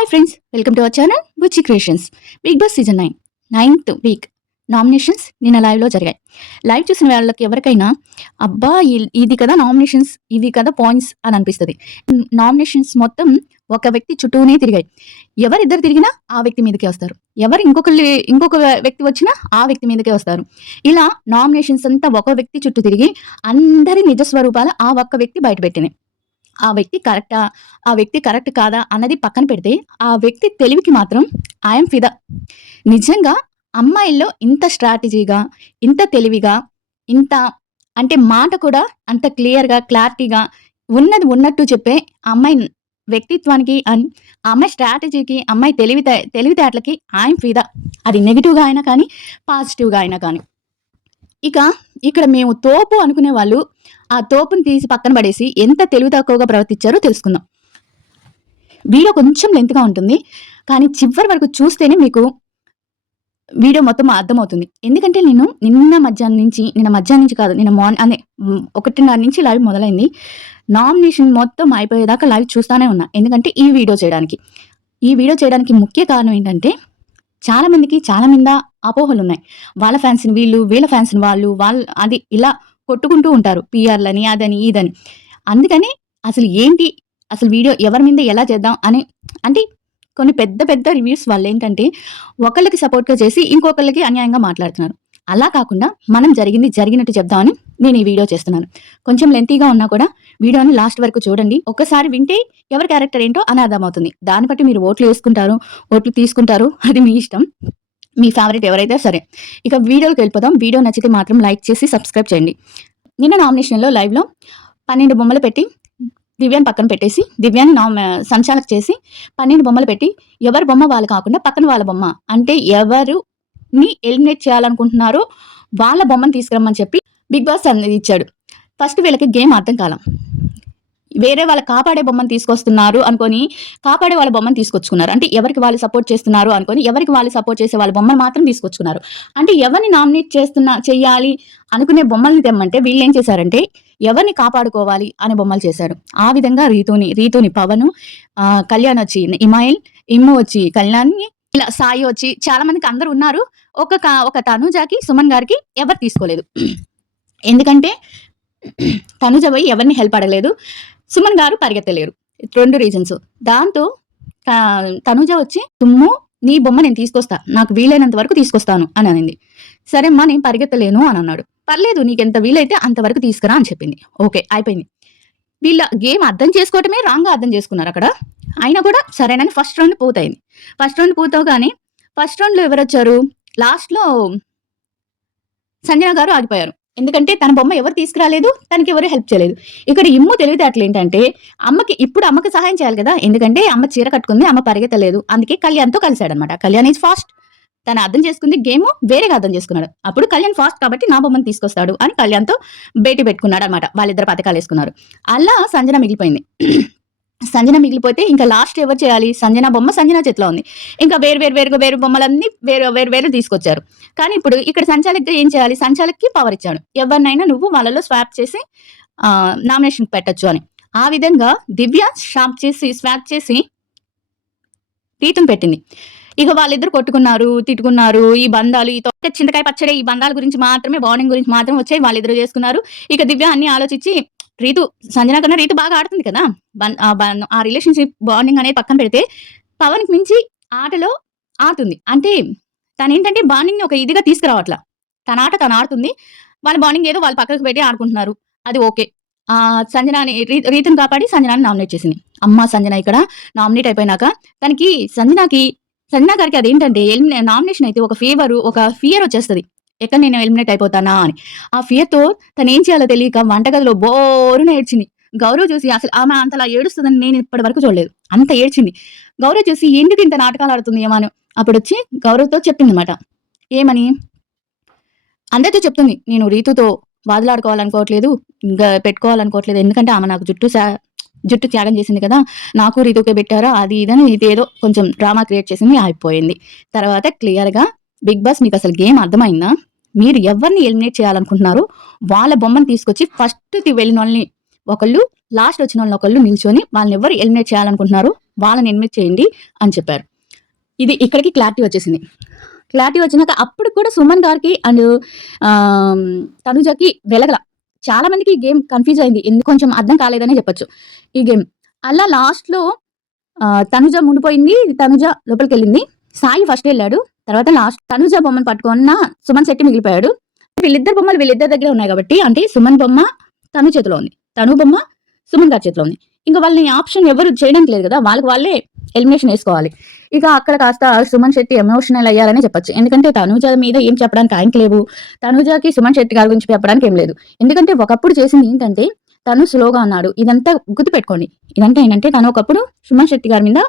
Hi friends welcome to our channel Buchi creations Bigg Boss season nine ninth week nominations నిన్న లైవ్లో జరిగాయి. Live చూసిన వాళ్ళకి ఎవరికైనా అబ్బా ఇది కదా నామినేషన్స్ ఇవి కదా పాయింట్స్ అని అనిపిస్తుంది. నామినేషన్స్ మొత్తం ఒక వ్యక్తి చుట్టూనే తిరిగాయి. ఎవరిద్దరు తిరిగినా ఆ వ్యక్తి మీదకే వస్తారు. ఎవరు ఇంకొకళ్ళు ఇంకొక వ్యక్తి వచ్చినా ఆ వ్యక్తి మీదకే వస్తారు. ఇలా నామినేషన్స్ అంతా ఒక వ్యక్తి చుట్టూ తిరిగి అందరి నిజ స్వరూపాలు ఆ ఒక్క వ్యక్తి బయటపెట్టినాయి ఆ వ్యక్తి కరెక్టా? ఆ వ్యక్తి కరెక్ట్ కాదా అన్నది పక్కన పెడితే ఆ వ్యక్తి తెలివికి మాత్రం ఐఎమ్ ఫిదా నిజంగా అమ్మాయిల్లో ఇంత స్ట్రాటజీగా ఇంత తెలివిగా ఇంత అంటే మాట కూడా అంత క్లియర్గా క్లారిటీగా ఉన్నది ఉన్నట్టు చెప్పే ఆ అమ్మాయి వ్యక్తిత్వానికి అన్- ఆ అమ్మాయి స్ట్రాటజీకి అమ్మాయి తెలివితే తెలివితేటలకి ఐఎమ్ ఫిదా అది నెగిటివ్గా అయినా కానీ పాజిటివ్గా అయినా కానీ. ఇక ఇక్కడ మేము తోపు అనుకునే వాళ్ళు ఆ తోపుని తీసి పక్కన పడేసి ఎంత తెలివి తక్కువగా ప్రవర్తించారో తెలుసుకుందాం. వీడియో కొంచెం లెంత్గా ఉంటుంది కానీ చివరి వరకు చూస్తేనే మీకు వీడియో మొత్తం అర్థమవుతుంది. ఎందుకంటే నేను నిన్న మధ్యాహ్నం నుంచి నిన్న మధ్యాహ్నం నుంచి కాదు నిన్న మార్నింగ్ అదే ఒకటిన్నర నుంచి లైవ్ మొదలైంది. నామినేషన్ మొత్తం అయిపోయేదాకా లైవ్ చూస్తూనే ఉన్నా ఎందుకంటే ఈ వీడియో చేయడానికి. ఈ వీడియో చేయడానికి ముఖ్య కారణం ఏంటంటే చాలా మందికి చాలా మీద అపోహలు ఉన్నాయి వాళ్ళ ఫ్యాన్స్ని వీళ్ళు వీళ్ళ ఫ్యాన్స్ని వాళ్ళు వాళ్ళు అది ఇలా కొట్టుకుంటూ ఉంటారు. పిఆర్లని అదని ఇదని. అందుకని అసలు ఏంటి అసలు వీడియో ఎవరి మీద ఎలా చేద్దాం అని అంటే కొన్ని పెద్ద పెద్ద రివ్యూస్ వాళ్ళు ఏంటంటే ఒకళ్ళకి సపోర్ట్గా చేసి ఇంకొకళ్ళకి అన్యాయంగా మాట్లాడుతున్నారు. అలా కాకుండా మనం జరిగింది జరిగినట్టు చెప్దామని నేను ఈ వీడియో చేస్తున్నాను. కొంచెం లెంతీగా ఉన్నా కూడా వీడియోని లాస్ట్ వరకు చూడండి. ఒక్కసారి వింటే ఎవరి క్యారెక్టర్ ఏంటో అని అర్థమవుతుంది దాన్ని బట్టి మీరు ఓట్లు వేసుకుంటారు ఓట్లు తీసుకుంటారు. అది మీ ఇష్టం. మీ ఫేవరెట్ ఎవరైతే సరే. ఇక వీడియోకి వెళ్ళిపోదాం. వీడియో నచ్చితే మాత్రం లైక్ చేసి సబ్స్క్రైబ్ చేయండి. నిన్న నామినేషన్లో లైవ్లో పన్నెండు బొమ్మలు పెట్టి దివ్యాన్ని పక్కన పెట్టేసి దివ్యాన్ని నా సంచాలక చేసి పన్నెండు బొమ్మలు పెట్టి ఎవరి బొమ్మ వాళ్ళు కాకుండా పక్కన వాళ్ళ బొమ్మ. అంటే ఎవరుని ఎలిమినేట్ చేయాలనుకుంటున్నారో వాళ్ళ బొమ్మను తీసుకురమ్మని చెప్పి బిగ్ బాస్ అనేది ఇచ్చాడు. ఫస్ట్ వీళ్ళకి గేమ్ అర్థం కాలం. వేరే వాళ్ళ కాపాడే బొమ్మను తీసుకొస్తున్నారు అనుకొని కాపాడే వాళ్ళ బొమ్మను తీసుకొచ్చుకున్నారు. అంటే ఎవరికి వాళ్ళు సపోర్ట్ చేస్తున్నారు అనుకొని ఎవరికి వాళ్ళు సపోర్ట్ చేసే వాళ్ళ బొమ్మను మాత్రం తీసుకొచ్చుకున్నారు. అంటే ఎవరిని నామినేట్ చేస్తున్నా చెయ్యాలి అనుకునే బొమ్మల్ని తెమ్మంటే వీళ్ళు ఏం చేశారంటే ఎవరిని కాపాడుకోవాలి అనే బొమ్మలు చేశారు. ఆ విధంగా రీతుని రీతుని పవను కళ్యాణ్ వచ్చి ఇమాయిల్ ఇమ్ము వచ్చి కళ్యాణ్ని ఇలా సాయి వచ్చి చాలా మందికి అందరు ఉన్నారు. ఒక ఒక తనుజాకి సుమన్ గారికి ఎవరు తీసుకోలేదు. ఎందుకంటే తనుజ పోయి ఎవరిని హెల్ప్ అడగలేదు. సుమన్ గారు పరిగెత్తలేరు. రెండు రీజన్స్ దాంతో తనుజ వచ్చి తుమ్ము నీ బొమ్మ నేను తీసుకొస్తా. నాకు వీలైనంత వరకు తీసుకొస్తాను అని అనింది. సరే అమ్మా నేను పరిగెత్తలేను అని అన్నాడు. పర్లేదు నీకు ఎంత వీలైతే అంతవరకు తీసుకురా అని చెప్పింది. ఓకే అయిపోయింది. వీళ్ళ గేమ్ అర్థం చేసుకోవటమే రాంగ్గా అర్థం చేసుకున్నారు అక్కడ. అయినా కూడా సరేనని ఫస్ట్ రౌండ్ పూర్తయింది. ఫస్ట్ రౌండ్ పూర్తవగానే ఫస్ట్ రౌండ్లో ఎవరు వచ్చారు లాస్ట్లో సంజన గారు ఆగిపోయారు. ఎందుకంటే తన బొమ్మ ఎవరు తీసుకురాలేదు? తనకి ఎవరు హెల్ప్ చేయలేదు. ఇక్కడ ఇమ్ము తెలివితేటలు ఏంటంటే అమ్మకి ఇప్పుడు అమ్మకి సహాయం చేయాలి కదా? ఎందుకంటే అమ్మ చీర కట్టుకుంది అమ్మ పరిగెత్తలేదు. అందుకే కళ్యాణ్తో కలిశాడనమాట. కళ్యాణ్ ఈజ్ ఫాస్ట్ తను అర్థం చేసుకుంది గేమ్ వేరేగా అర్థం చేసుకున్నాడు. అప్పుడు కళ్యాణ్ ఫాస్ట్ కాబట్టి నా బొమ్మను తీసుకొస్తాడు అని కళ్యాణ్తో భేటీ పెట్టుకున్నాడు అనమాట వాళ్ళిద్దరు పథకాలు వేసుకున్నారు. అలా సంజన మిగిలిపోయింది. సంజన మిగిలిపోతే ఇంకా లాస్ట్ ఎవరు చేయాలి? సంజన బొమ్మ సంజన చేతిలో ఉంది. ఇంకా వేరు వేరు వేరుగా వేరు బొమ్మలన్నీ వేరు వేరు వేరు తీసుకొచ్చారు. కానీ ఇప్పుడు ఇక్కడ సంచాలక్గా ఏం చేయాలి? సంచాలక్కి పవర్ ఇచ్చాడు. ఎవరినైనా నువ్వు వాళ్ళలో స్వాప్ చేసి నామినేషన్ పెట్టొచ్చు అని. ఆ విధంగా దివ్య షాప్ చేసి స్వాప్ చేసి రీతుని పెట్టింది. ఇక వాళ్ళిద్దరు కొట్టుకున్నారు తిట్టుకున్నారు. ఈ బంధాలు ఈ తొక్క చింతకాయ పచ్చడి ఈ బంధాల గురించి మాత్రమే బాండింగ్ గురించి మాత్రం వచ్చాయి. వాళ్ళిద్దరు చేసుకున్నారు. ఇక దివ్య అన్ని ఆలోచించి రీతు సంజన కన్నా రీతు బాగా ఆడుతుంది కదా? బన్- ఆ బన్- ఆ రిలేషన్షిప్ బాండింగ్ అనేది పక్కన పెడితే పవన్కి మించి ఆటలో ఆడుతుంది. అంటే తను ఏంటంటే బాండింగ్ని ఒక ఇదిగా తీసుకురావట్లా. తన ఆట తను ఆడుతుంది. వాళ్ళ బాండింగ్ ఏదో వాళ్ళ పక్కకు పెట్టి ఆడుకుంటున్నారు. అది ఓకే. ఆ సంజనాని రీతిని రీతుని కాపాడి సంజనాని నామినేట్ చేసింది. అమ్మ సంజన ఇక్కడ నామినేట్ అయిపోయినాక తనకి సంజనాకి సంజనా గారికి అదేంటంటే ఎలిమినే నామినేషన్ అయితే ఒక ఫేవర్ ఒక ఫియర్ వచ్చేస్తుంది. ఎక్కడ నేను ఎలిమినేట్ అయిపోతానా అని. ఆ ఫియర్తో తను ఏం చేయాలో తెలియక వంటగదిలో బోరున ఏడ్చింది. గౌరవ్ చూసి అసలు ఆమె అంతలా ఏడుస్తుందని నేను ఇప్పటి వరకు చూడలేదు. అంత ఏడ్చింది. గౌరవ్ చూసి ఎందుకు ఇంత నాటకాలు ఆడుతుంది ఏమని అప్పుడు వచ్చి గౌరవ్తో చెప్పింది అనమాట ఏమని? అందరితో చెప్తుంది. నేను రీతుతో వాదులాడుకోవాలనుకోవట్లేదు ఇంకా పెట్టుకోవాలనుకోవట్లేదు. ఎందుకంటే ఆమె నాకు జుట్టు జుట్టు త్యాగం చేసింది కదా నాకు రీతుకే పెట్టారా అది ఇదని ఇది ఏదో కొంచెం డ్రామా క్రియేట్ చేసింది అయిపోయింది. తర్వాత క్లియర్గా బిగ్ బాస్ మీకు అసలు గేమ్ అర్థమైందా? మీరు ఎవరిని ఎలిమినేట్ చేయాలనుకుంటున్నారో వాళ్ళ బొమ్మను తీసుకొచ్చి ఫస్ట్ వెళ్ళిన వాళ్ళని ఒకళ్ళు లాస్ట్ వచ్చిన వాళ్ళని ఒకళ్ళు నిల్చొని వాళ్ళని ఎవరు ఎలిమినేట్ చేయాలనుకుంటున్నారో వాళ్ళని ఎలిమినేట్ చేయండి అని చెప్పారు. ఇది ఇక్కడికి క్లారిటీ వచ్చేసింది. క్లారిటీ వచ్చినాక అప్పుడు కూడా సుమన్ గారికి అండ్ తనుజకి వెలగల. చాలా మందికి ఈ గేమ్ కన్ఫ్యూజ్ అయింది. ఎందుకు కొంచెం అర్థం కాలేదనే చెప్పొచ్చు. ఈ గేమ్ అలా లాస్ట్లో తనుజ ముండిపోయింది తనుజ లోపలికి వెళ్ళింది. సాయి ఫస్ట్ వెళ్ళాడు. తర్వాత లాస్ట్ తనుజ బొమ్మను పట్టుకున్న సుమన్ శెట్టి మిగిలిపోయాడు. వీళ్ళిద్దరు బొమ్మలు వీళ్ళిద్దరి దగ్గర ఉన్నాయి కాబట్టి అంటే సుమన్ బొమ్మ తను చేతిలో ఉంది తను బొమ్మ సుమన్ గారి చేతిలో ఉంది. ఇంకా వాళ్ళని ఆప్షన్ ఎవరు చేయడానికి లేదు కదా వాళ్ళకి వాళ్ళే ఎలిమినేషన్ వేసుకోవాలి. ఇక అక్కడ కాస్త సుమన్ శెట్టి ఎమోషనల్ అయ్యారని చెప్పొచ్చు. ఎందుకంటే తనూజ మీద ఏం చెప్పడానికి ఆయనకి లేవు. తనూజకి సుమన్ శెట్టి గారి గురించి చెప్పడానికి ఏం లేదు. ఎందుకంటే ఒకప్పుడు చేసింది ఏంటంటే తను స్లోగా అన్నాడు ఇదంతా గుర్తుపెట్టుకోండి. ఇదంతా ఏంటంటే తను ఒకప్పుడు సుమన్ శెట్టి గారి మీద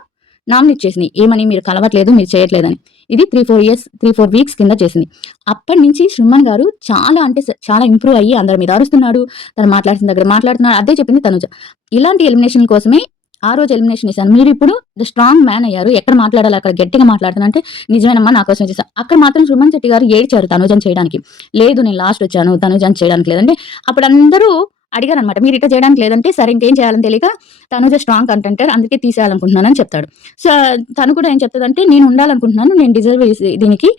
నామినేట్ చేసింది. ఏమని? మీరు కలవట్లేదు మీరు చేయట్లేదని. ఇది three four years three four weeks కింద చేసింది. అప్పటి నుంచి సుమన్ గారు చాలా అంటే చాలా ఇంప్రూవ్ అయ్యి అందరి మీద అరుస్తున్నాడు. తను మాట్లాడుతున్న దగ్గర మాట్లాడుతున్నాడు. అదే చెప్పింది తనుజ. ఇలాంటి ఎలిమినేషన్ కోసమే ఆ రోజు ఎలిమినేషన్ ఇస్తాను మీరు ఇప్పుడు ద స్ట్రాంగ్ మ్యాన్ అయ్యారు. ఎక్కడ మాట్లాడాలి? అక్కడ గట్టిగా మాట్లాడుతున్నా అంటే నిజమేనమ్మా నా కోసం చేశాను అక్కడ మాత్రం సుమన్ శెట్టి గారు ఏడ్చారు తనుజన్ చేయడానికి. లేదు నేను లాస్ట్ వచ్చాను తనుజన్ చేయడానికి లేదంటే అప్పుడు అందరూ అడిగారు అనమాట మీరు ఇట్లా చేయడానికి లేదంటే సరే ఇంకేం చేయాలని తెలియక తనుజ స్ట్రాంగ్ కంటెంటర్ అందుకే తీసేయాలనుకుంటున్నానని చెప్తాడు. సో తను కూడా ఏం చెప్తుందంటే నేను ఉండాలనుకుంటున్నాను నేను డిజర్వ్ దీనికి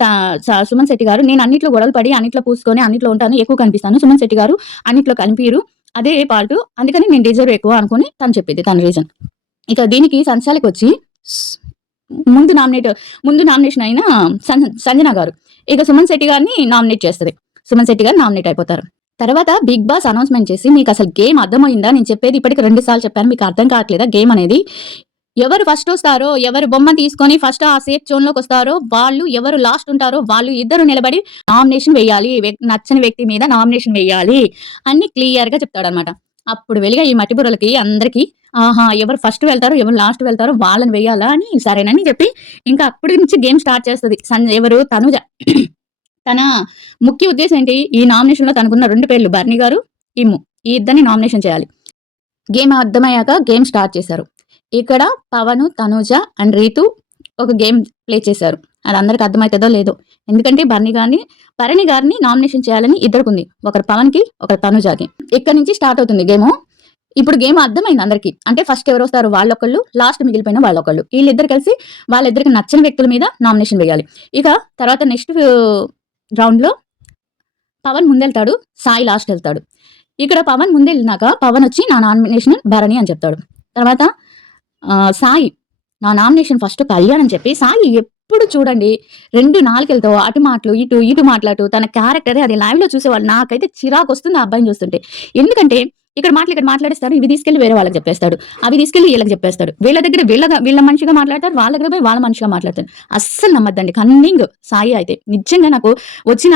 త- స- సుమన్ శెట్టి గారు నేను అన్నిట్లో గొడవలు పడి అన్నిట్లో పూసుకొని అన్నిట్లో ఉంటాను ఎక్కువ కనిపిస్తాను సుమన్ శెట్టి గారు అన్నిట్లో కనిపించరు అదే పాల్టు అందుకని నేను డిజర్వ్ ఎక్కువ అనుకుని తను చెప్పింది తన రీజన్ ఇక దీనికి సంచాలకు వచ్చి ముందు నామినేట్ ముందు నామినేషన్ అయిన సంజన గారు ఇక సుమన్ శెట్టి గారిని నామినేట్ చేస్తుంది సుమన్ శెట్టి గారు నామినేట్ అయిపోతారు. తర్వాత బిగ్ బాస్ అనౌన్స్మెంట్ చేసి మీకు అసలు గేమ్ అర్థమైందా? నేను చెప్పేది ఇప్పటికి రెండు సార్లు చెప్పాను మీకు అర్థం కావట్లేదా గేమ్ అనేది? ఎవరు ఫస్ట్ వస్తారో ఎవరు బొమ్మ తీసుకొని ఫస్ట్ ఆ సేఫ్ జోన్లోకి వస్తారో వాళ్ళు ఎవరు లాస్ట్ ఉంటారో వాళ్ళు ఇద్దరు నిలబడి నామినేషన్ వేయాలి నచ్చని వ్యక్తి మీద నామినేషన్ వేయాలి అన్ని క్లియర్గా చెప్తాడనమాట అప్పుడు వెలిగా ఈ మట్టి బుర్రలకి అందరికి ఆహా ఎవరు ఫస్ట్ వెళ్తారో ఎవరు లాస్ట్ వెళ్తారో వాళ్ళని వేయాలా? అని సరేనని చెప్పి ఇంకా అప్పటి నుంచి గేమ్ స్టార్ట్ చేస్తుంది. ఎవరు తనుజ తన ముఖ్య ఉద్దేశం ఏంటి? ఈ నామినేషన్లో తనకున్న రెండు పేర్లు బర్నీ గారు ఇమ్ము. ఈ ఇద్దరిని నామినేషన్ చేయాలి. గేమ్ అర్థమయ్యాక గేమ్ స్టార్ట్ చేశారు. ఇక్కడ పవన్ తనూజ అండ్ రీతు ఒక గేమ్ ప్లే చేశారు. అది అందరికి అర్థమవుతుందో లేదో. ఎందుకంటే బర్ణి గారిని భరణి గారిని నామినేషన్ చేయాలని ఇద్దరుకుంది. ఒకరు పవన్కి ఒకరు తనుజాకి. ఇక్కడ నుంచి స్టార్ట్ అవుతుంది గేమ్. ఇప్పుడు గేమ్ అర్థమైంది అందరికీ. అంటే ఫస్ట్ ఎవరు వస్తారు? వాళ్ళొకళ్ళు. లాస్ట్ మిగిలిపోయిన వాళ్ళొకళ్ళు. వీళ్ళిద్దరు కలిసి వాళ్ళిద్దరికి నచ్చిన వ్యక్తుల మీద నామినేషన్ వేయాలి. ఇక తర్వాత నెక్స్ట్ రౌండ్లో పవన్ ముందెళ్తాడు సాయి లాస్ట్ వెళ్తాడు. ఇక్కడ పవన్ ముందెళ్ళినాక పవన్ వచ్చి నా నామినేషన్ భరణి అని చెప్తాడు. తర్వాత సాయి నా నామినేషన్ ఫస్ట్ కళ్యాణ్ అని చెప్పి సాయి ఎప్పుడు చూడండి రెండు నాలుకెళ్తావు అటు మాటలు ఇటు ఇటు మాట్లాడు తన క్యారెక్టరే అది లైవ్లో చూసేవాళ్ళు. నాకైతే చిరాకు వస్తుంది ఆ అబ్బాయిని చూస్తుంటే. ఎందుకంటే ఇక్కడ మాటలు ఇక్కడ మాట్లాడేస్తారు ఇవి తీసుకెళ్ళి వేరే వాళ్ళకి చెప్పేస్తాడు అవి తీసుకెళ్ళి వీళ్ళకి చెప్పేస్తాడు. వీళ్ళ దగ్గర వీళ్ళ వీళ్ళ మనిషిగా మాట్లాడతారు వాళ్ళ దగ్గర పోయి వాళ్ళ మనిషిగా మాట్లాడతారు అస్సలు నమ్మద్దండి. కన్నింగ్ సాయి అయితే. నిజంగా నాకు వచ్చిన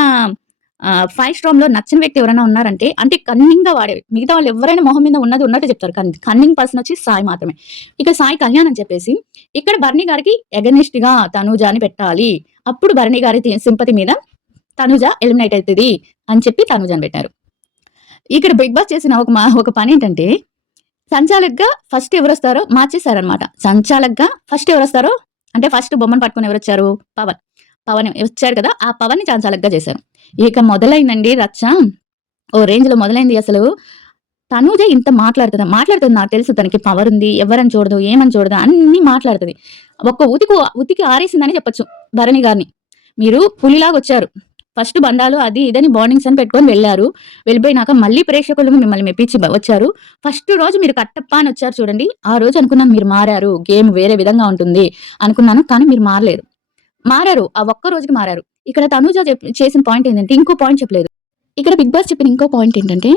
ఫైవ్ స్ట్రామ్లో నచ్చిన వ్యక్తి ఎవరైనా ఉన్నారంటే అంటే కన్నింగ్గా వాడే మిగతా వాళ్ళు ఎవరైనా మొహం మీద ఉన్నది ఉన్నట్టు చెప్తారు. కన్నింగ్ పర్సన్ వచ్చి సాయి మాత్రమే. ఇక సాయి కళ్యాణ్ అని చెప్పేసి ఇక్కడ బర్ణి గారికి ఎగనిస్ట్గా తనుజాని పెట్టాలి. అప్పుడు బర్ణి గారి సింపతి మీద తనుజ ఎలిమినేట్ అవుతుంది అని చెప్పి తనుజాని పెట్టారు. ఇక్కడ బిగ్ బాస్ చేసిన ఒక మా- ఒక పని ఏంటంటే సంచాలక్గా ఫస్ట్ ఎవరు వస్తారో మార్చేశారనమాట సంచాలక్గా ఫస్ట్ ఎవరు వస్తారో అంటే ఫస్ట్ బొమ్మను పట్టుకుని ఎవరు వచ్చారు? పవన్. పవన్ వచ్చారు కదా ఆ పవన్ని సంచాలక్గా చేశారు. ఇక మొదలైందండి రచ్చ. ఓ రేంజ్లో మొదలైంది అసలు. తనూజ ఇంత మాట్లాడుతుంది? మాట్లాడుతుంది నాకు తెలుసు తనకి పవర్ ఉంది ఎవరని చూడదు ఏమని చూడదు అన్ని మాట్లాడుతుంది. ఒక్క ఉతికి ఉతికి ఆరేసిందని చెప్పొచ్చు భరణి గారిని. మీరు పులిలాగా వచ్చారు. ఫస్ట్ బంధాలు అది ఇదని బాండింగ్స్ అని పెట్టుకొని వెళ్ళారు. వెళ్ళిపోయినాక మళ్ళీ ప్రేక్షకులు మిమ్మల్ని మెప్పించి వచ్చారు. ఫస్ట్ రోజు మీరు కట్టప్ప అని వచ్చారు చూడండి. ఆ రోజు అనుకున్నాను మీరు మారారు. గేమ్ వేరే విధంగా ఉంటుంది అనుకున్నాను కానీ మీరు మారలేదు. మారారు. ఆ ఒక్క రోజుకి మారారు. ఇక్కడ తనుజ చేసిన పాయింట్ ఏంటంటే ఇంకో పాయింట్ చెప్పలేదు. ఇక్కడ బిగ్ బాస్ చెప్పిన ఇంకో పాయింట్ ఏంటంటే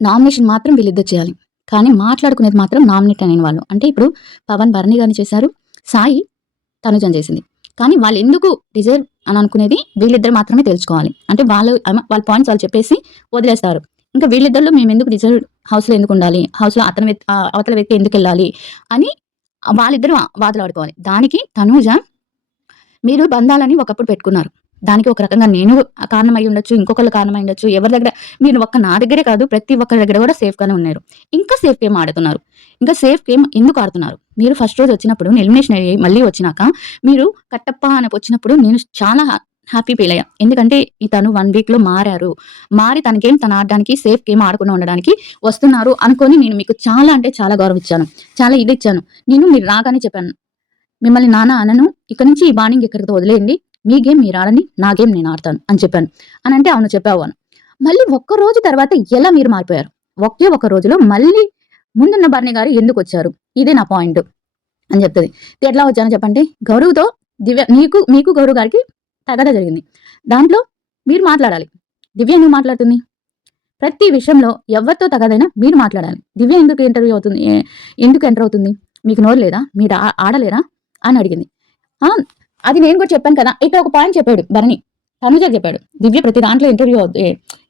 నామినేషన్ మాత్రం వీళ్ళిద్దరు చేయాలి. కానీ మాట్లాడుకునేది మాత్రం నామినేట్ అనే వాళ్ళు. అంటే ఇప్పుడు పవన్ భరణి గారిని చేశారు. సాయి తనుజన్ చేసింది. కానీ వాళ్ళు ఎందుకు డిజర్వ్ అని అనుకునేది వీళ్ళిద్దరు మాత్రమే తెలుసుకోవాలి. అంటే వాళ్ళు వాళ్ళ పాయింట్స్ వాళ్ళు చెప్పేసి వదిలేస్తారు. ఇంకా వీళ్ళిద్దరిలో మేము ఎందుకు డిజైర్ హౌస్లో ఎందుకు ఉండాలి? హౌస్లో అతని వ్యక్తి అవతల వ్యక్తి ఎందుకు వెళ్ళాలి? అని వాళ్ళిద్దరూ వాదలాడుకోవాలి. దానికి తనూజ మీరు బంధాలని ఒకప్పుడు పెట్టుకున్నారు. దానికి ఒక రకంగా నేను కారణమై ఉండొచ్చు ఇంకొకరు కారణమై ఉండొచ్చు. ఎవరి దగ్గర మీరు ఒక్క నా దగ్గరే కాదు ప్రతి ఒక్కరి దగ్గర కూడా సేఫ్గానే ఉన్నారు. ఇంకా సేఫ్ గేమ్ ఆడుతున్నారు. ఇంకా సేఫ్ గేమ్ ఎందుకు ఆడుతున్నారు? మీరు ఫస్ట్ రోజు వచ్చినప్పుడు ఎలిమినేషన్ అయ్యి మళ్ళీ వచ్చినాక మీరు కట్టప్ప అని వచ్చినప్పుడు నేను చాలా హ్యాపీ ఫీల్ అయ్యా. ఎందుకంటే ఈ తను వన్ వీక్లో మారారు. మారి తన గేమ్ తను ఆడడానికి సేఫ్ గేమ్ ఆడకుండా ఉండడానికి వస్తున్నారు అనుకొని నేను మీకు చాలా అంటే చాలా గౌరవం ఇచ్చాను చాలా ఇది ఇచ్చాను నేను మీరు రాగానే చెప్పాను. మిమ్మల్ని నాన్న అనను. ఇక్కడ నుంచి ఈ బాణింగ్ ఇక్కడితో వదిలేయండి. మీ గేమ్ మీరు ఆడని నా గేమ్ నేను ఆడతాను అని చెప్పాను. అని అంటే అవును చెప్పావు అని. మళ్ళీ ఒక్క రోజు తర్వాత ఎలా మీరు మారిపోయారు? ఒకే ఒక రోజులో మళ్ళీ ముందున్న బర్ణి గారు ఎందుకు వచ్చారు? ఇదే నా పాయింట్ అని చెప్తుంది. ఎట్లా వచ్చానో చెప్పండి. గౌరవ్తో దివ్య నీకు మీకు గౌరవ్ గారికి తగద జరిగింది. దాంట్లో మీరు మాట్లాడాలి. దివ్య ఎందుకు మాట్లాడుతుంది? ప్రతి విషయంలో ఎవరితో తగదైనా మీరు మాట్లాడాలి. దివ్య ఎందుకు ఇంటర్వ్యూ అవుతుంది? ఎందుకు ఎంటర్ అవుతుంది? మీకు నోరు లేదా? మీరు ఆ- ఆడలేరా? అని అడిగింది. అది నేను కూడా చెప్పాను కదా. ఇక్కడ ఒక పాయింట్ చెప్పాడు భరణి తనుజ చెప్పాడు దివ్య ప్రతి దాంట్లో ఇంటర్వ్యూ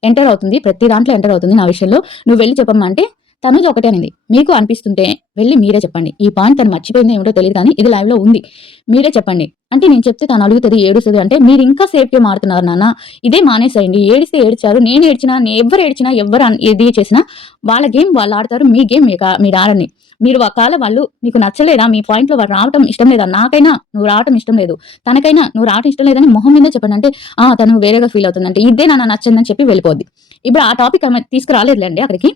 ఎంటర్ అవుతుంది ప్రతి దాంట్లో ఎంటర్ అవుతుంది నా విషయంలో. నువ్వు వెళ్ళి చెప్పమ్మా అంటే తనుజ ఒకటే అనింది. మీకు అనిపిస్తుంటే వెళ్ళి మీరే చెప్పండి. ఈ పాయింట్ తను మర్చిపోయిందో ఏమిటో తెలియదు కానీ ఇది లైవ్లో ఉంది. మీరే చెప్పండి. అంటే నేను చెప్తే తను అడుగుతుంది ఏడుస్తుంది అంటే మీరు ఇంకా సేఫ్గా మారుతున్నారు నాన్న. ఇదే మానేసేయండి. ఏడిస్తే ఏడ్చారు నేను ఏడ్చినా ఎవరు ఏడ్చినా ఎవరు అన్- ఇది చేసినా వాళ్ళ గేమ్ వాళ్ళు ఆడతారు మీ గేమ్ మీరు ఆడండి. మీరు ఒకవేళ వాళ్ళు మీకు నచ్చలేదా మీ పాయింట్లో వాళ్ళు రావటం ఇష్టం లేదా నాకైనా నువ్వు రావటం ఇష్టం లేదు. తనకైనా నువ్వు రావటం ఇష్టం లేదని మొహం మీద చెప్పండి అంటే ఆ తను వేరేగా ఫీల్ అవుతుంది అంటే ఇదే నా నచ్చిందని చెప్పి వెళ్ళిపోద్ది. ఇప్పుడు ఆ టాపిక్ ఆమె తీసుకురాలేదులేండి అక్కడికి.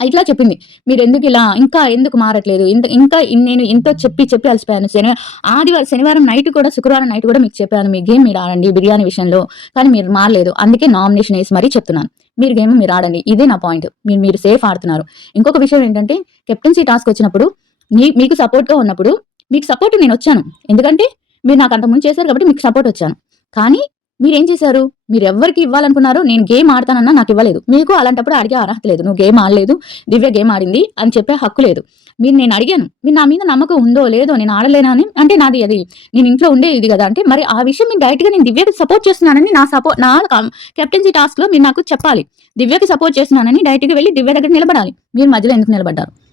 ఇట్లా చెప్పింది. మీరు ఎందుకు ఇలా? ఇంకా ఎందుకు మారట్లేదు? ఇంత ఇంకా నేను ఎంతో చెప్పి చెప్పి అలసిపోయాను. శని ఆదివారం శనివారం నైట్ కూడా శుక్రవారం నైట్ కూడా మీకు చెప్పాను. మీ గేమ్ మీరు ఆడండి బిర్యానీ విషయంలో. కానీ మీరు మారలేదు. అందుకే నామినేషన్ వేసి మరీ చెప్తున్నాను. మీరు గేమ్ మీరు ఆడండి. ఇదే నా పాయింట్. మీరు మీరు సేఫ్ ఆడుతున్నారు. ఇంకొక విషయం ఏంటంటే కెప్టెన్సీ టాస్క్ వచ్చినప్పుడు మీ మీకు సపోర్ట్గా ఉన్నప్పుడు మీకు సపోర్ట్ నేను వచ్చాను. ఎందుకంటే మీరు నాకు అంత ముందు చేశారు కాబట్టి మీకు సపోర్ట్ వచ్చాను. కానీ మీరేం చేశారు? మీరు ఎవరికి ఇవ్వాలనుకున్నారో? నేను గేమ్ ఆడతానన్నా నాకు ఇవ్వలేదు. మీకు అలాంటప్పుడు అడిగే అర్హత లేదు. నువ్వు గేమ్ ఆడలేదు. దివ్య గేమ్ ఆడింది అని చెప్పే హక్కు లేదు. మీరు నేను అడిగాను. మీరు నా మీద నమ్మకం ఉందో లేదో నేను ఆడలేనా అని. అంటే నాది అది. నేను ఇంట్లో ఉండే ఇది కదా అంటే మరి ఆ విషయం మీరు డైరెక్ట్గా నేను దివ్యకి సపోర్ట్ చేస్తున్నానని నా సపోర్ట్ నా కెప్టెన్సీ టాస్క్లో మీరు నాకు చెప్పాలి. దివ్యకి సపోర్ట్ చేస్తున్నానని డైరెక్ట్గా వెళ్ళి దివ్య దగ్గర నిలబడాలి. మీరు మధ్యలో ఎందుకు నిలబడ్డారు?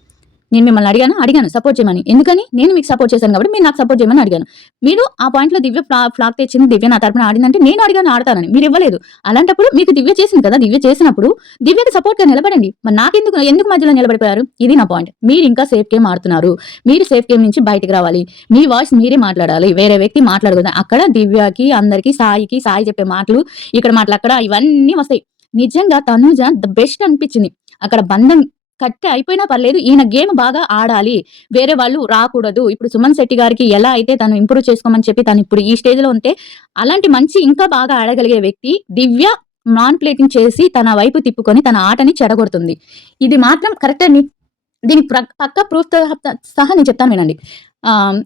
నేను మిమ్మల్ని అడిగాను? అడిగాను. సపోర్ట్ చేయమని. ఎందుకని? నేను మీకు సపోర్ట్ చేశాను కాబట్టి మీరు నాకు సపోర్ట్ చేయమని అడిగాను. మీరు ఆ పాయింట్లో దివ్య ఫ్లాక్ తెచ్చింది. దివ్య నా తరపున ఆడిందంటే నేను అడిగాను ఆడతానని. మీరు ఇవ్వలేదు. అలాంటప్పుడు మీకు దివ్య చేసింది కదా? దివ్య చేసినప్పుడు దివ్యకి సపోర్ట్గా నిలబడండి. మరి నాకెందుకు ఎందుకు మధ్యలో నిలబడిపోయారు? ఇది నా పాయింట్ మీరు ఇంకా సేఫ్ గేమ్ ఆడుతున్నారు. మీరు సేఫ్ గేమ్ నుంచి బయటకు రావాలి. మీ వాయిస్ మీరే మాట్లాడాలి. వేరే వ్యక్తి మాట్లాడకూడదు. అక్కడ దివ్యకి అందరికి సాయికి సాయి చెప్పే మాటలు ఇక్కడ మాటలు అక్కడ ఇవన్నీ వస్తాయి. నిజంగా తనుజ ద బెస్ట్ అనిపించింది. అక్కడ బంధం కట్టి అయిపోయినా పర్లేదు ఈయన గేమ్ బాగా ఆడాలి. వేరే వాళ్ళు రాకూడదు. ఇప్పుడు సుమన్ శెట్టి గారికి ఎలా అయితే తను ఇంప్రూవ్ చేసుకోమని చెప్పి తను ఇప్పుడు ఈ స్టేజ్లో ఉంటే అలాంటి మంచి ఇంకా బాగా ఆడగలిగే వ్యక్తి దివ్య నాన్ ప్లేటింగ్ చేసి తన వైపు తిప్పుకొని తన ఆటని చెడగొడుతుంది. ఇది మాత్రం కరెక్ట్ అండి. దీనికి ప్ర- పక్క ప్రూఫ్ సహా నేను చెప్తాను వినండి.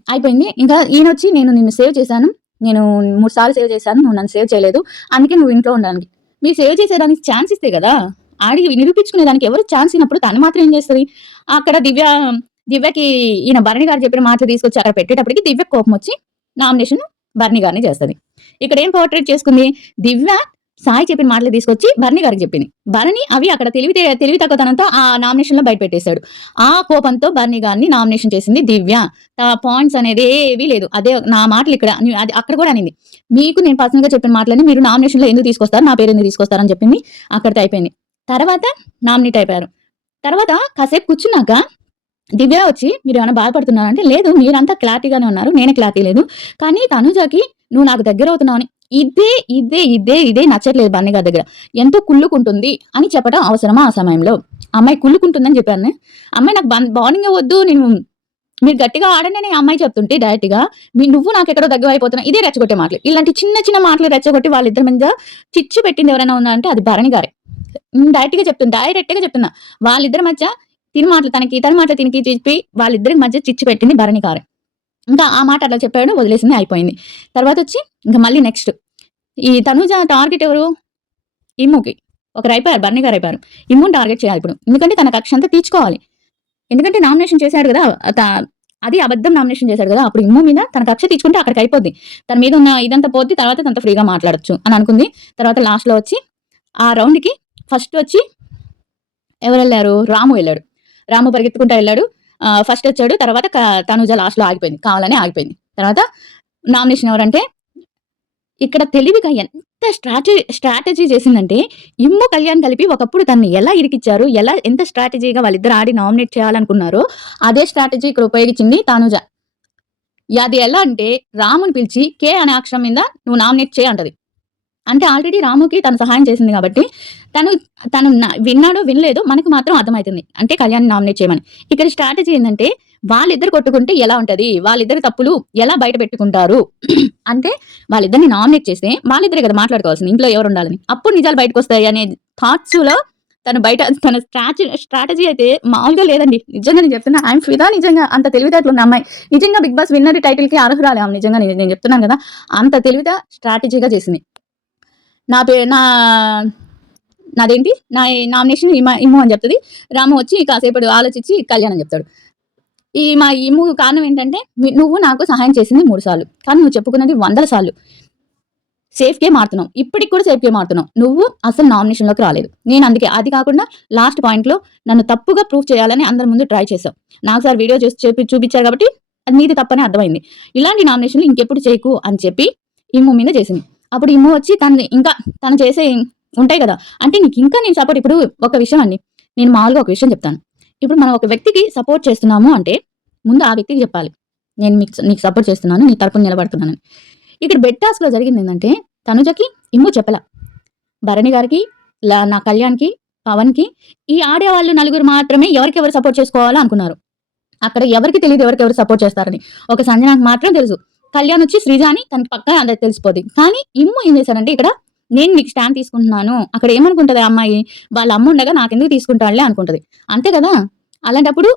అయిపోయింది. ఇంకా ఈయన వచ్చి నేను నిన్ను సేవ్ చేశాను. నేను మూడు సార్లు సేవ్ చేశాను. నువ్వు నన్ను సేవ్ చేయలేదు. అందుకే నువ్వు ఇంట్లో ఉండడానికి మీరు సేవ్ చేసేదానికి ఛాన్స్ ఇస్తే కదా? ఆడి నిరూపించుకునే దానికి ఎవరు ఛాన్స్ ఇచ్చినప్పుడు తను మాత్రం ఏం చేస్తుంది? అక్కడ దివ్య దివ్యకి ఈయన భరణి గారు చెప్పిన మాటలు తీసుకొచ్చి అక్కడ పెట్టేటప్పటికి దివ్య కోపం వచ్చి నామినేషన్ భరణి గారిని చేస్తుంది. ఇక్కడ ఏం పోర్ట్రేట్ చేసుకుంది? దివ్య సాయి చెప్పిన మాటలు తీసుకొచ్చి భరణి గారికి చెప్పింది. భరణి అవి అక్కడ తెలివి తెలివి తక్కువతనంతో ఆ నామినేషన్లో బయట పెట్టేశాడు ఆ కోపంతో భరణి గారిని నామినేషన్ చేసింది దివ్య. పాయింట్స్ అనేది ఏవీ లేదు. అదే నా మాటలు ఇక్కడ అది అక్కడ కూడా అనింది. మీకు నేను పర్సనల్గా చెప్పిన మాటలని మీరు నామినేషన్లో ఎందుకు తీసుకొస్తారు? నా పేరు ఎందుకు తీసుకొస్తారని చెప్పింది. అక్కడితో అయిపోయింది. తర్వాత నామినేట్ అయిపోయారు తర్వాత కాసేపు కూర్చున్నాక దివ్య వచ్చి మీరు ఏమైనా బాధపడుతున్నారంటే లేదు మీరంతా క్లారిటీగానే ఉన్నారు నేనే క్లారిటీ లేదు. కానీ తనుజకి నువ్వు నాకు దగ్గర అవుతున్నావు అని ఇదే ఇదే ఇదే ఇదే నచ్చట్లేదు బన్నీ గారి దగ్గర. ఎంతో కుళ్ళుకుంటుంది అని చెప్పడం అవసరమా ఆ సమయంలో? అమ్మాయి కుళ్ళుకుంటుందని చెప్పాను. అమ్మాయి నాకు బాండింగ్ వద్దు నేను మీరు గట్టిగా ఆడండి అని అమ్మాయి చెప్తుంటే డైరెక్ట్గా మీ నువ్వు నాకు ఎక్కడో దగ్గర అయిపోతున్నా ఇదే రెచ్చగొట్టే మాటలు. ఇలాంటి చిన్న చిన్న మాటలు రెచ్చగొట్టి వాళ్ళిద్దరి మీద చిచ్చు పెట్టింది ఎవరైనా ఉందంటే అది భరణి గారే. డైరెక్ట్గా చెప్తున్నా డైరెక్ట్గా చెప్తున్నా. వాళ్ళిద్దరి మధ్య తిని మాటలు తనకి తన మాటలు తినికి చెప్పి వాళ్ళిద్దరి మధ్య చిచ్చు పెట్టింది భరణి కారే ఇంకా ఆ మాట అట్లా చెప్పాడు వదిలేసింది అయిపోయింది. తర్వాత వచ్చి ఇంకా మళ్ళీ నెక్స్ట్ ఈ తనుజ టార్గెట్ ఎవరు? ఇమ్ముకి. ఒకరు అయిపోయారు బర్ని గారు అయిపోయారు. ఇమ్ముని టార్గెట్ చేయాలి ఇప్పుడు. ఎందుకంటే తన కక్ష అంతా తీర్చుకోవాలి. ఎందుకంటే నామినేషన్ చేశాడు కదా అది అబద్ధం నామినేషన్ చేశాడు కదా అప్పుడు ఇమ్ము మీద తన కక్ష తీసుకుంటే అక్కడికి అయిపోద్ది. తన మీద ఉన్న ఇదంతా పోద్ది తర్వాత తనతో ఫ్రీగా మాట్లాడొచ్చు అని అనుకుంది. తర్వాత లాస్ట్లో వచ్చి ఆ రౌండ్కి ఫస్ట్ వచ్చి ఎవరు వెళ్ళారు? రాము వెళ్ళాడు. రాము పరిగెత్తుకుంటా వెళ్ళాడు. ఫస్ట్ వచ్చాడు. తర్వాత తనుజ లాస్ట్లో ఆగిపోయింది. కావాలనే ఆగిపోయింది. తర్వాత నామినేషన్ ఎవరంటే ఇక్కడ తెలివిగా ఎంత స్ట్రాటజీ స్ట్రాటజీ చేసిందంటే ఇమ్ము కళ్యాణ్ కలిపి ఒకప్పుడు తన్ని ఎలా ఇరికిచ్చారు ఎలా ఎంత స్ట్రాటజీగా వాళ్ళిద్దరు ఆడి నామినేట్ చేయాలనుకున్నారో అదే స్ట్రాటజీ ఇక్కడ ఉపయోగించింది తనుజ. అది ఎలా అంటే రాముని పిలిచి కే అనే అక్షరం మీద నువ్వు నామినేట్ చేయ అంటది. అంటే ఆల్రెడీ రాముకి తను సహాయం చేసింది కాబట్టి తను తను విన్నాడో వినలేదో మనకు మాత్రం అర్థమవుతుంది. అంటే కళ్యాణ్ నామినేట్ చేయమని. ఇక్కడ స్ట్రాటజీ ఏంటంటే వాళ్ళిద్దరు కొట్టుకుంటే ఎలా ఉంటది? వాళ్ళిద్దరి తప్పులు ఎలా బయట పెట్టుకుంటారు? అంటే వాళ్ళిద్దరిని నామినేట్ చేస్తే వాళ్ళిద్దరే కదా మాట్లాడుకోవాల్సింది ఇంట్లో ఎవరు ఉండాలని. అప్పుడు నిజాలు బయటకు వస్తాయి అనే థాట్స్లో తను బయట తన స్ట్రాటజీ స్ట్రాటజీ అయితే మామూలుగా లేదండి. నిజంగా నేను చెప్తున్నా ఐఎమ్ ఫిదా నిజంగా అంత తెలివితేటలు ఉన్న అమ్మాయి. నిజంగా బిగ్ బాస్ విన్నర్ టైటిల్కి అర్హురాలి ఆమె నిజంగా నేను చెప్తున్నాను కదా. అంత తెలివిత స్ట్రాటజీగా చేసింది. నా పే నా నాదేంటి? నా నామినేషన్ ఇమ్మ ఇమ్ము అని చెప్తుంది. రాము వచ్చి కాసేపటి ఆలోచించి కళ్యాణం చెప్తాడు. ఈ మా ఇమ్ము కారణం ఏంటంటే నువ్వు నాకు సహాయం చేసింది మూడు సార్లు. కానీ నువ్వు చెప్పుకున్నది వందల సార్లు. సేఫ్ మారుతున్నావు. ఇప్పటికి కూడా సేఫ్ మారుతున్నావు. నువ్వు అసలు నామినేషన్లోకి రాలేదు. నేను అందుకే అది కాకుండా లాస్ట్ పాయింట్లో నన్ను తప్పుగా ప్రూవ్ చేయాలని అందరి ముందు ట్రై చేసావు నాకు సార్ వీడియో చూసి చెప్పి చూపించారు కాబట్టి అది నీది తప్పని అర్థమైంది. ఇలాంటి నామినేషన్లు ఇంకెప్పుడు చేయకు అని చెప్పి ఇమ్ము మీద చేసింది. అప్పుడు ఇమ్ము వచ్చి తను ఇంకా తను చేసే ఉంటాయి కదా. అంటే నీకు ఇంకా నేను సపోర్ట్ ఇప్పుడు ఒక విషయం అండి. నేను మామూలుగా ఒక విషయం చెప్తాను. ఇప్పుడు మనం ఒక వ్యక్తికి సపోర్ట్ చేస్తున్నాము అంటే ముందు ఆ వ్యక్తికి చెప్పాలి. నేను మీకు నీకు సపోర్ట్ చేస్తున్నాను నీ తరపున నిలబడుతున్నాను ఇక్కడ బెడ్ జరిగింది ఏంటంటే తనుజకి ఇమ్ము చెప్పల. భరణి గారికి నా కళ్యాణ్కి పవన్కి ఈ ఆడేవాళ్ళు నలుగురు మాత్రమే ఎవరికెవరు సపోర్ట్ చేసుకోవాలో అనుకున్నారు. అక్కడ ఎవరికి తెలియదు ఎవరికెవరు సపోర్ట్ చేస్తారని. ఒక సంజనాకు మాత్రం తెలుసు. కళ్యాణ్ వచ్చి శ్రీజాని తనకి పక్క అందరికి తెలిసిపోద్ది. కానీ ఇమ్ము ఏం చేశాడంటే ఇక్కడ నేను మీకు స్టాండ్ తీసుకుంటున్నాను. అక్కడ ఏమనుకుంటది అమ్మాయి? వాళ్ళ అమ్మ ఉండగా నాకెందుకు తీసుకుంటానులే అనుకుంటది. అంతే కదా? అలాంటప్పుడు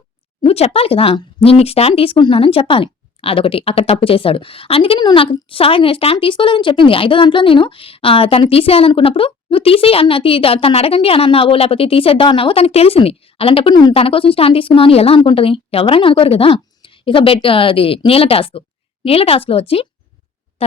నువ్వు చెప్పాలి కదా? నేను నీకు స్టాండ్ తీసుకుంటున్నానని చెప్పాలి. అదొకటి. అక్కడ తప్పు చేశాడు. అందుకని నువ్వు నాకు సాయం స్టాండ్ తీసుకోలేదని చెప్పింది. ఐదో దాంట్లో నేను తను తీసేయాలనుకున్నప్పుడు నువ్వు తీసేయి అన్న తీ- తను అడగండి అని అన్నావో లేకపోతే తీసేద్దాం అన్నావో తనకు తెలిసింది. అలాంటప్పుడు నువ్వు తన కోసం స్టాండ్ తీసుకున్నావు ఎలా అనుకుంటది? ఎవరైనా అనుకోరు కదా? ఇక బెడ్ అది నీల టాస్క్ నీళ్ళ టాస్క్లో వచ్చి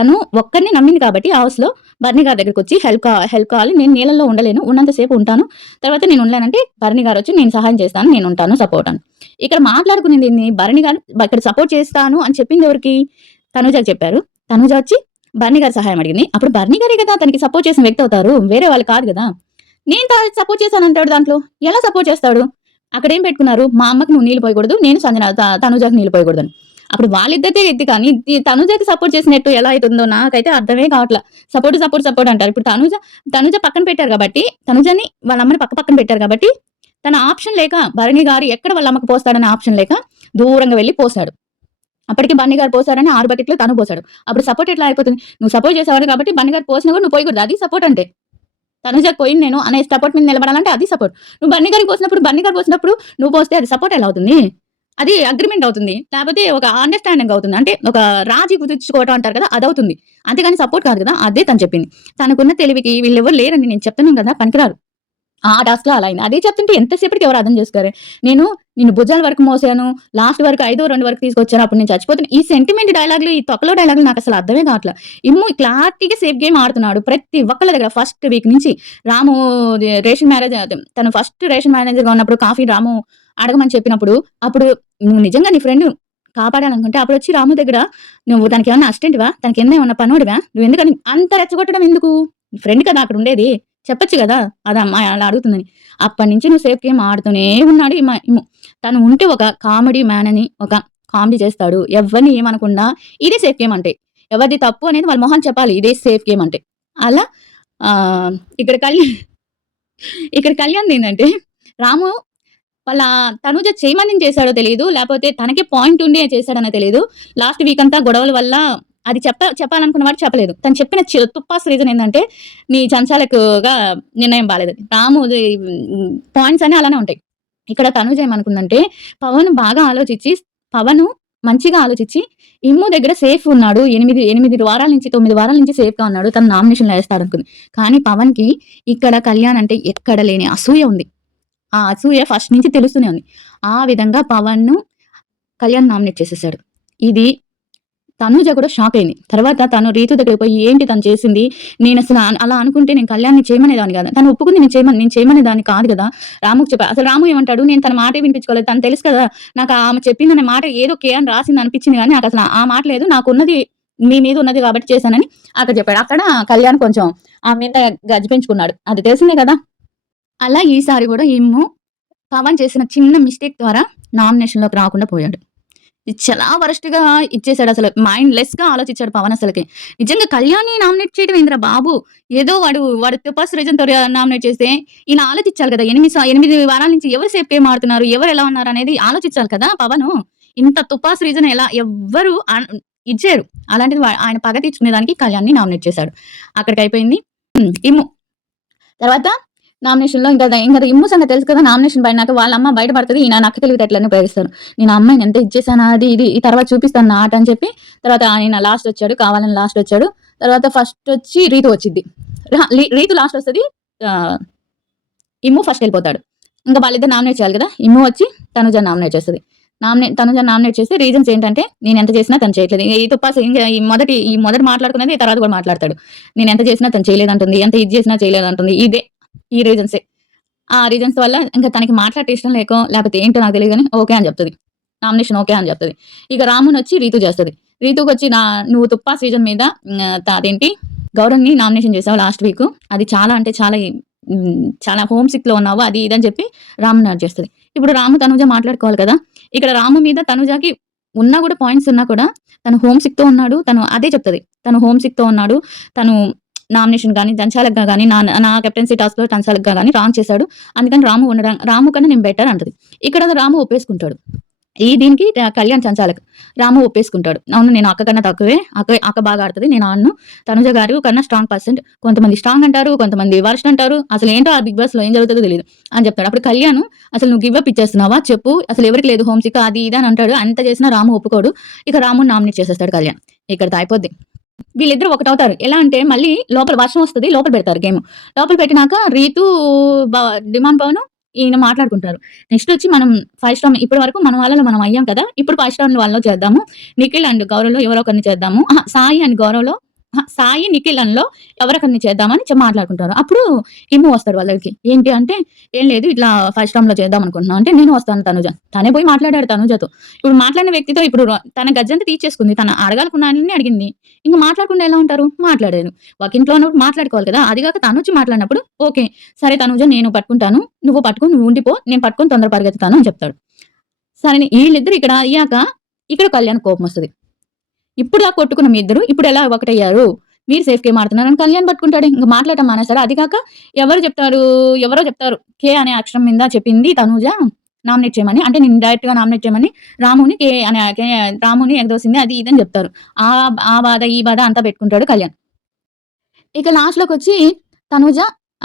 తను ఒక్కరిని నమ్మింది కాబట్టి హౌస్లో బర్ని గారి దగ్గరికి వచ్చి హెల్ప్ హెల్ప్ కావాలి. నేను నీళ్ళల్లో ఉండలేను ఉన్నంతసేపు ఉంటాను. తర్వాత నేను ఉండలేనంటే భరణి గారు వచ్చి నేను సహాయం చేస్తాను నేను ఉంటాను సపోర్ట్ అని. ఇక్కడ మాట్లాడుకునేది ఏంది? గారు ఇక్కడ సపోర్ట్ చేస్తాను అని చెప్పింది ఎవరికి? తనుజకి చెప్పారు. తనుజ వచ్చి బర్ని గారు సహాయం అడిగింది. అప్పుడు బర్ని గారే కదా తనకి సపోర్ట్ చేసిన వ్యక్తి అవుతారు. వేరే వాళ్ళు కాదు కదా. నేను సపోర్ట్ చేశాను అంటాడు దాంట్లో. ఎలా సపోర్ట్ చేస్తాడు? అక్కడ ఏం పెట్టుకున్నారు? మా అమ్మకి నువ్వు నీళ్ళు పోయకూడదు నేను సంజన త- నీళ్ళు పోయకూడదు అప్పుడు వాళ్ళిద్దరిదే ఎత్తి కానీ ఈ తనుజకి సపోర్ట్ చేసినట్టు ఎలా అవుతుందో నాకైతే అర్థమే కావట్లా. సపోర్ట్ సపోర్ట్ సపోర్ట్ అంటారు. ఇప్పుడు తనుజ తనుజ పక్కన పెట్టారు కాబట్టి తనుజని వాళ్ళ అమ్మని పక్క పక్కన పెట్టారు కాబట్టి తన ఆప్షన్ లేక భరణి గారు ఎక్కడ వాళ్ళ అమ్మకి పోస్తాడనే ఆప్షన్ లేక దూరంగా వెళ్ళి పోసాడు అప్పటికి బన్నీ గారు పోసారని ఆరు బకెట్లు తను పోసాడు అప్పుడు సపోర్ట్ ఎట్లా అయిపోతుంది? నువ్వు సపోర్ట్ చేసేవాడు కాబట్టి బన్నీ గారు పోసినా కూడా నువ్వు పోయకూడదు. అది సపోర్ట్ అంటే. తనుజ పోయింది నేను అనే సపోర్ట్ మీద నిలబడాలంటే అది సపోర్ట్ నువ్వు బన్నీ గారికి పోసినప్పుడు బన్నీ గారు పోసినప్పుడు నువ్వు పోస్తే అది సపోర్ట్ ఎలా అవుతుంది? అది అగ్రిమెంట్ అవుతుంది. లేకపోతే ఒక అండర్స్టాండింగ్ అవుతుంది. అంటే ఒక రాజీ కుదుర్చుకోవటం అంటారు కదా అది అవుతుంది అంతేగాని సపోర్ట్ కాదు కదా అదే తను చెప్పింది. తనకున్న తెలివికి వీళ్ళు ఎవరు లేరండి నేను చెప్తున్నాను కదా పనికిరారు. ఆ టాస్క్లో అలా అయింది. అదే చెప్తుంటే ఎంతసేపటికి ఎవరు అర్థం చేసుకోరు. నేను నేను భుజాల వరకు మోసాను లాస్ట్ వరకు ఐదో రెండు వరకు తీసుకొచ్చాను అప్పుడు నేను చచ్చిపోతాను ఈ సెంటిమెంట్ డైలాగులు ఈ తొక్కలో డైలాగులు నాకు అసలు అర్థమే కావట్లేదు. ఇమ్ము క్లారిటీగా సేఫ్ గేమ్ ఆడుతున్నాడు ప్రతి ఒక్కళ్ళ దగ్గర. ఫస్ట్ వీక్ నుంచి రాము రేషన్ మ్యారేజ్ తను ఫస్ట్ రేషన్ మేనేజర్గా ఉన్నప్పుడు కాఫీ రాము అడగమని చెప్పినప్పుడు అప్పుడు నువ్వు నిజంగా నీ ఫ్రెండ్ కాపాడాలనుకుంటే అప్పుడు వచ్చి రాము దగ్గర నువ్వు తనకి ఏమన్నా అసిస్టెంట్వా తనకి ఏమైనా ఏమన్నా పనుడివా? నువ్వు ఎందుకని అంత రెచ్చగొట్టడం ఎందుకు? ఫ్రెండ్ కదా అక్కడ ఉండేది. చెప్పచ్చు కదా? అది అమ్మాయి అలా అడుగుతుందని. అప్పటి నుంచి నువ్వు సేఫ్ గేమ్ ఆడుతూనే ఉన్నాడు ఈ మా- తను ఉంటే ఒక కామెడీ మ్యాన్ అని ఒక కామెడీ చేస్తాడు. ఎవరిని ఏమనకుండా ఇదే సేఫ్ గేమ్ అంటే. ఎవరిది తప్పు అనేది వాళ్ళ మొహం చెప్పాలి. ఇదే సేఫ్ గేమ్ అంటే. అలా ఇక్కడ కళ్యాణ్ ఇక్కడ కళ్యాణ్ ఏంటంటే రాము వాళ్ళ తనుజ చేయమని చేశాడో తెలియదు లేకపోతే తనకే పాయింట్ ఉండి చేశాడనో తెలియదు లాస్ట్ వీక్ అంతా గొడవల వల్ల అది చెప్ప చెప్పాలనుకున్న వాడు చెప్పలేదు. తను చెప్పిన చి- తుప్పాస్ రీజన్ ఏంటంటే నీ చంచాలకుగా నిర్ణయం బాలేదు రాము పాయింట్స్ అనే అలానే ఉంటాయి. ఇక్కడ తనుజ ఏమనుకుందంటే పవన్ బాగా ఆలోచించి పవన్ మంచిగా ఆలోచించి ఇమ్ము దగ్గర సేఫ్ ఉన్నాడు ఎనిమిది ఎనిమిది వారాల నుంచి తొమ్మిది వారాల నుంచి సేఫ్గా ఉన్నాడు తన నామినేషన్ వేస్తాడు అనుకుంది కానీ పవన్కి ఇక్కడ కళ్యాణ్ అంటే ఎక్కడ లేని అసూయ ఉంది. ఆ అసూయ ఫస్ట్ నుంచి తెలుస్తూనే ఉంది. ఆ విధంగా పవన్ను కళ్యాణ్ నామినేట్ చేసేసాడు. ఇది తనూజ కూడా షాక్ అయింది. తర్వాత తను రీతు దగ్గరికి పోయి ఏంటి తను చేసింది? నేను అసలు అలా అనుకుంటే నేను కళ్యాణ్ని చేయమనేదాన్ని కాదు. తను ఒప్పుకుంది నేను చేయమని నేను చేయమనేదాన్ని కాదు కదా. రాముకు చెప్పా అసలు రాము ఏమంటాడు? నేను తన మాటే వినిపించుకోలేదు. తను తెలుసు కదా నాకు ఆమె చెప్పిందనే మాట ఏదో కే అని రాసింది అనిపించింది కానీ నాకు అసలు ఆ మాట లేదు. నాకు ఉన్నది మీ మీద ఉన్నది కాబట్టి చేశానని అక్కడ చెప్పాడు. అక్కడ కళ్యాణ్ కొంచెం ఆ మీద గజిపించుకున్నాడు అది తెలిసిందే కదా. అలా ఈసారి కూడా ఇమ్ము పవన్ చేసిన చిన్న మిస్టేక్ ద్వారా నామినేషన్లోకి రాకుండా పోయాడు. చాలా వరస్ట్‌గా ఇచ్చేసాడు అసలు. మైండ్ లెస్గా ఆలోచించాడు పవన్ అసలకి. నిజంగా కళ్యాణ్‌ని నామినేట్ చేయడం ఇంద్ర బాబు! ఏదో వాడు వాడు తుపాస్ రీజన్‌తో నామినేట్ చేస్తే ఈయన ఆలోచించాలి కదా! ఎనిమిది ఎనిమిది వారాల నుంచి ఎవరు సేఫ్ గేమ్ ఆడుతున్నారు? ఎవరు ఎలా ఉన్నారు అనేది ఆలోచించాలి కదా పవన్ ఇంత తుపాసు రీజన్ ఎలా ఎవ్వరు ఇచ్చారు. అలాంటిది ఆయన పగ తీర్చుకునేదానికి కళ్యాణ్‌ని నామినేట్ చేశాడు. అక్కడికి అయిపోయింది ఇమ్ము. తర్వాత నామినేషన్‌లో ఇంకా ఇంకా ఇమ్ము సంగతి తెలుసు కదా! నామినేషన్ పడినాక వాళ్ళ అమ్మ బయట పడతది. ఈయన నక్క తెలివితేటలని ఉపయోగిస్తారు. నేను అమ్మాయిని ఎంత ఇచ్చేసాను అది ఇది ఈ తర్వాత చూపిస్తాను నా ఆట అని చెప్పి తర్వాత ఆయన లాస్ట్ వచ్చాడు. కావాలని లాస్ట్ వచ్చాడు. తర్వాత ఫస్ట్ వచ్చి రీతు వచ్చిద్ది. రీతు లాస్ట్ వస్తుంది ఇమ్ము ఫస్ట్ వెళ్ళిపోతాడు ఇంకా వాళ్ళిద్దరు నామినేట్ చేయాలి కదా! ఇమ్ము వచ్చి తనుజ నామినేట్ చేస్తుంది నామినే తనుజ నామినేట్ చేస్తే రీజన్స్ ఏంటంటే నేను ఎంత చేసినా తను చేయట్లేదు. ఈ తుపాస్ ఈ మొదటి ఈ మొదట మాట్లాడుకున్నది తర్వాత కూడా మాట్లాడతాడు. నేను ఎంత చేసినా తను చేయలేదంటుంది. ఎంత ఇది చేసినా చేయలేదంటుంది. ఇదే ఈ రీజన్సే. ఆ రీజన్స్ వల్ల ఇంకా తనకి మాట్లాడే ఇష్టం లేకో లేకపోతే ఏంటో నాకు తెలియదు గానీ ఓకే అని చెప్తుంది నామినేషన్ ఓకే అని చెప్తుంది ఇక రామునొచ్చి రీతు చేస్తుంది రీతుకు వచ్చి నా నువ్వు తుప్పా సీజన్ మీద అదేంటి గౌరవ్‌ని నామినేషన్ చేసావు లాస్ట్ వీక్ అది చాలా అంటే చాలా చాలా హోమ్ సిక్‌లో ఉన్నావు. అది ఇది అని చెప్పి రాముని యాడ్ చేస్తుంది ఇప్పుడు రాము, తనుజ మాట్లాడుకోవాలి కదా! ఇక్కడ రాము మీద తనుజకి ఉన్నా కూడా పాయింట్స్ ఉన్నా కూడా తను హోమ్ సిక్‌తో ఉన్నాడు. తను అదే చెప్తుంది తను హోమ్ సిక్‌తో ఉన్నాడు. తను నామినేషన్ కానీ దంచాలక్‌గా కానీ నా నా కెప్టెన్సీ టాస్క్‌లో దంచాలక్‌గా కానీ రామ్ చేశాడు. అందుకని రాము ఉండడం రాము కన్నా నేను బెటర్ అంటది. ఇక్కడ రాము ఒప్పేసుకుంటాడు. ఈ దీనికి కళ్యాణ్ చంచాలక్. రాము ఒప్పేసుకుంటాడు. అవును నేను అక్క కన్నా తక్కువే. అక్క అక్క బాగా ఆడుతుంది నేను ఆడను. తనుజ గారు కన్నా స్ట్రాంగ్ పర్సెంట్. కొంతమంది స్ట్రాంగ్ అంటారు. కొంతమంది వరస్ట్ అంటారు. అసలేంటో ఆ బిగ్ బాస్‌లో ఏం జరుగుతుందో తెలియదు అని చెప్తాడు. అప్పుడు కళ్యాణ్ అసలు నువ్వు గివ్ అప్ ఇచ్చేస్తున్నావా? చెప్పు. అసలు ఎవరికీ లేదు హోమ్ సిక్ అది ఇది అని అంటాడు. అంత చేసినా రాము ఒప్పుకోడు. ఇక రాముని నామినేట్ చేసేస్తాడు కళ్యాణ్. ఇక్కడ అయిపోద్ది. వీళ్ళిద్దరూ ఒకటవుతారు. ఎలా అంటే మళ్ళీ లోపల వర్షం వస్తది. లోపల పెడతారు గేమ్. లోపల పెట్టినాక రీతు డిమాండ్ పవన్ ఈయన మాట్లాడుకుంటారు. నెక్స్ట్ వచ్చి మనం ఫైవ్ స్టార్ ఇప్పటి వరకు మన వాళ్ళలో మనం అయ్యాం కదా! ఇప్పుడు ఫైవ్ స్టార్ వాళ్ళలో చేద్దాము. నిఖిల్ అండ్ గౌరవ్‌లో ఎవరో ఒకరిని చేద్దాము. సాయి అండ్ గౌరవ్‌లో సాయి, నిఖిల్ అండ్‌లో ఎవరొకరిని చేద్దామని మాట్లాడుకుంటారు. అప్పుడు ఇమ్ము వస్తాడు వాళ్ళకి ఏంటి అంటే ఏం లేదు ఇట్లా 5 లో చేద్దాం అనుకుంటున్నాం అంటే నేను వస్తాను తనుజ. తనే పోయి మాట్లాడాడు తనుజతో. ఇప్పుడు మాట్లాడిన వ్యక్తితో ఇప్పుడు తన గజ్జంతా తీర్చేసుకుంది. తన అడగాలనుకున్న అడిగింది. ఇంకా మాట్లాడకుండా ఎలా ఉంటారు? మాట్లాడారు. ఒక ఇంట్లో ఉన్నప్పుడు మాట్లాడుకోవాలి కదా! అది కాక తనొచ్చి మాట్లాడినప్పుడు ఓకే. సరే తనుజ నేను పట్టుకుంటాను. నువ్వు పట్టుకుని నువ్వు ఉండిపో. నేను పట్టుకొని తొందర పరిగెత్తుతాను అని చెప్తాడు. సరే అని ఇక్కడ అయ్యాక ఇక్కడ కళ్యాణ్ కోపం వస్తుంది ఇప్పుడు దాకా కొట్టుకున్న మీ ఇద్దరు ఇప్పుడు ఎలా ఒకటయ్యారు? మీరు సేఫ్ గేమ్ ఆడుతున్నారు అని కళ్యాణ్ పట్టుకుంటాడు. ఇంక మాట్లాడటం మానేస్తాడు. అది కాక ఎవరు చెప్తారు? ఎవరో చెప్తారు. కే అనే అక్షరం మీద చెప్పింది తనూజ నామినేట్ చేయమని. అంటే నేను డైరెక్ట్‌గా నామినేట్ చేయమని రాముని కే అనే కే రాముని ఎగదోసింది అది ఇదని చెప్తారు. ఆ ఆ బాధ, ఈ బాధ అంతా పెట్టుకుంటాడు కళ్యాణ్. ఇక లాస్ట్‌లోకొచ్చి తనూజ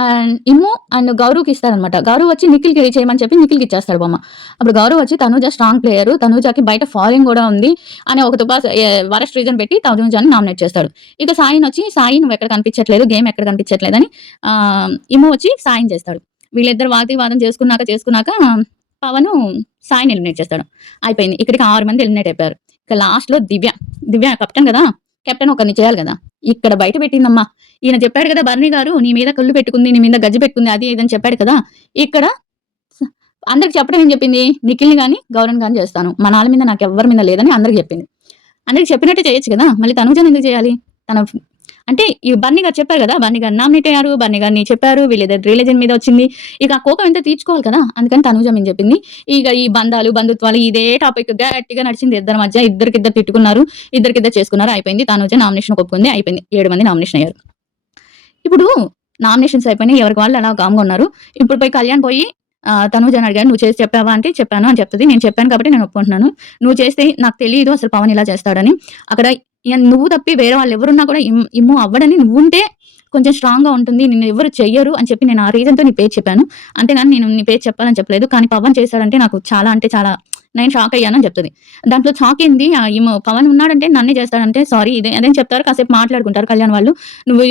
అండ్ ఇమ్ము అండ్ గౌరవ్‌కి ఇస్తారనమాట. గౌరవ్ వచ్చి నిఖిల్‌కి చేయమని చెప్పి నిఖిల్‌కి ఇచ్చేస్తాడు బొమ్మ. అప్పుడు గౌరవ్ వచ్చి తనూజ స్ట్రాంగ్ ప్లేయరు. తనుజాకి బయట ఫాలోయింగ్ కూడా ఉంది అని ఒక తుపాస్ వరస్ట్ రీజన్ పెట్టి తనూజని నామినేట్ చేస్తాడు. ఇక సాయినొచ్చి సాయి నువ్వు ఎక్కడ కనిపించట్లేదు. గేమ్ ఎక్కడ కనిపించట్లేదని ఆహ్, ఇమ్ము వచ్చి సాయం చేస్తాడు. వీళ్ళిద్దరు వాగ్వివాదం చేసుకున్నాక చేసుకున్నాక పవను సాయిని ఎలిమినేట్ చేస్తాడు. అయిపోయింది. ఇక్కడికి ఆరు మంది ఎలిమినేట్ అయిపోయారు. ఇక లాస్ట్‌లో దివ్య. దివ్య కెప్టెన్ కదా! కెప్టెన్ ఒకరిని చేయాలి కదా! ఇక్కడ బయట పెట్టిందమ్మా. ఈయన చెప్పాడు కదా! బర్నీ గారు నీ మీద కళ్ళు పెట్టుకుంది. నీ మీద గజ్జి పెట్టుకుంది. అది ఇదని చెప్పాడు కదా! ఇక్కడ అందరికి చెప్పడం ఏం చెప్పింది? నిఖిల్‌ని గాని, గౌరవ్ గాని చేస్తాను. మా నాన్న మీద నాకెవ్వరి మీద లేదని అందరికి చెప్పింది. అందరికి చెప్పినట్టే చేయొచ్చు కదా! మళ్ళీ తనూజని ఎందుకు చేయాలి? తన అంటే ఈ బన్నీ గారు చెప్పారు కదా! బర్నీ గారు నామినేట్ అయ్యారు. బన్నీ గారిని చెప్పారు. వీళ్ళిద్దరు రిలీజన్ మీద వచ్చింది. ఇక ఆ కోపం ఎంత తీర్చుకోవాలి కదా! అందుకని తనూజ మేము చెప్పింది. ఇక ఈ బంధాలు, బంధుత్వాలు ఇదే టాపిక్ గట్టిగా నడిచింది ఇద్దరి మధ్య. ఇద్దరికిద్దరు తిట్టుకున్నారు. ఇద్దరికిద్దరు చేసుకున్నారు. అయిపోయింది. తనుజ నామినేషన్ ఒప్పుకుంది. అయిపోయింది. ఏడు మంది నామినేషన్ అయ్యారు. ఇప్పుడు నామినేషన్స్ అయిపోయినాయి. ఎవరికి వాళ్ళు అలా కామ్‌గా ఉన్నారు. ఇప్పుడు పోయి కళ్యాణ్ పోయి ఆహ్, అని అడిగాడు. "నువ్వు చేసి చెప్పావా?" అంటే చెప్పాను అని చెప్తుంది నేను చెప్పాను కాబట్టి నేను ఒప్పుకుంటున్నాను. నువ్వు చేస్తే నాకు తెలియదు అసలు పవన్ ఇలా చేస్తాడని. అక్కడ నువ్వు తప్పి వేరే వాళ్ళు ఎవరున్నా కూడా ఇమ్ము అవ్వడని నువ్వుంటే కొంచెం స్ట్రాంగ్‌గా ఉంటుంది. నిన్ను ఎవరు చెయ్యరు అని చెప్పి నేను ఆ రీజన్‌తో నీ పేరు చెప్పాను. అంతేగాని నేను నీ పేరు చెప్పాలని చెప్పలేదు. కానీ పవన్ చేశాడంటే నాకు చాలా అంటే చాలా నేను షాక్ అయ్యాను అని దాంట్లో షాక్ ఏంది ఆహ్, ఇమ్ము పవన్ ఉన్నాడంటే నన్నే చేస్తాడంటే సారీ ఇదే అదేం చెప్తారు. కాసేపు మాట్లాడుకుంటారు కళ్యాణ్ వాళ్ళు. నువ్వు